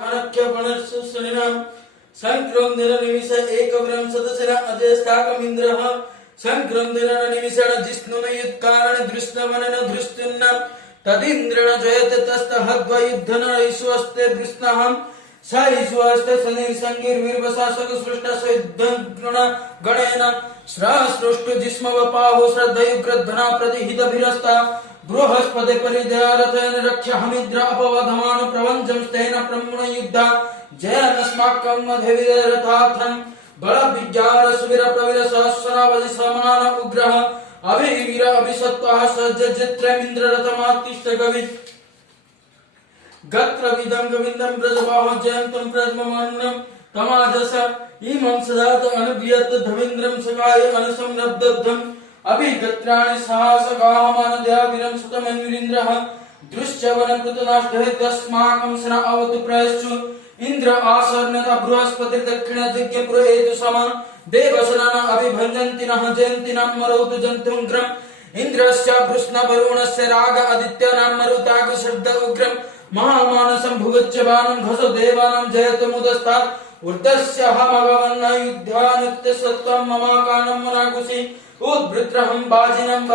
कणक्यपणस्सुनिनां संक्रमदिननिमिष एकविंशतिना अजयस्ताकमिन्द्रः संक्रमदिननिमिषेण जिष्णुनयुत्कारण दृष्टवनेन धृष्टुन्ना तदिन्द्रेण जयते तस्तहद्वयुद्धनैश्वस्ते कृष्णहं साईश्वस्ते शनिर्संगिर्वीर्वशासक सृष्टसयुद्धगण गणेन श्रासृष्टु जिष्मवपाहो श्रद्धयुग्रद्धना प्रतिहितभिरस्ता बृहस्पति परिदयारथेन रक्षहमिद्र अपवधमान प्रवञ्चं स्तेन ब्रह्मणयुद्धा जयनस्माकं मध्यविरथार्थं बलविज्ञान सुवीर प्रवीर सहस्रावधि समान उग्रः अभिवीर अभिसत्त्वः सज्जचित्रमिन्द्ररथमात्तिष्ठ कवि गत्रविदं गोविन्दं ब्रजबाहो जयन्तं प्रजममानं तमाजस इमं सदात अनुव्यत धवेन्द्रं सकाय अनुसंरब्धम् अभिगत्राणि साहसगाहमानदयावीरं सुतमन्युरीन्द्रः दृश्यवनकृतनाष्टहे तस्माकं सेना अवतु प्रयश्चु इंद्र आसर्णता बृहस्पति दक्षिणदिग्यपुर हेतु सम देवसनाना अभिभञ्जन्ति नः जयन्ति नाम मरुतु जन्तुग्रम् इंद्रस्य वृष्णवरुणस्य राग आदित्यानां मरुताग शब्द उग्रम् महामानसं भुवच्च बाणं घसो देवानां जयतु मुदस्तात् ऊर्ध्वस्य हमगवन्न युद्धानुत्य सत्त्वं ममाकानं मनाकुसि उद्भृत्रहं बाजिनं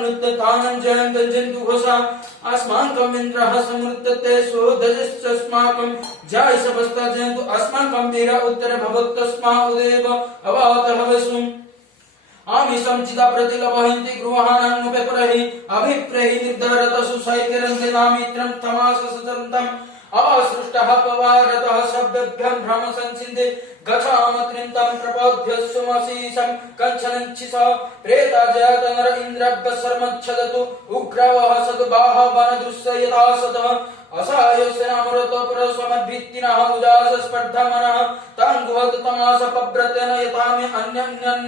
नृत्यतानं जयन्तं जन्तु घोषा अस्माकं इन्द्रः समृद्धते स्वोदजस्माकं जाय सपस्ता जयन्तु अस्माकं वीर उत्तरे भवत्तस्मा उदेव अवातः वसुम् आमिषं चिदा प्रतिलभन्ति गृहाणां नुपेपरहि अभिप्रेहि निर्धारतसु सैकरन्ति नामित्रं तमाससतन्तं अवसृष्टः पवारतः शब्दभ्यं भ्रम संसिन्दे गच्छामत्रिन्तं प्रपद्भ्यस्सुमशीषं कञ्चनञ्चिष प्रेता जयतनर इन्द्रभ्यशर्मच्छदतु उग्रवः सद्बाहवनदृश्य यथा सतः असायस्यनामरतो परस्वमद्भित्तिनः उजास स्पर्धमनः तं गुहत तमास पव्रतेन यथा मे अन्यन्यन्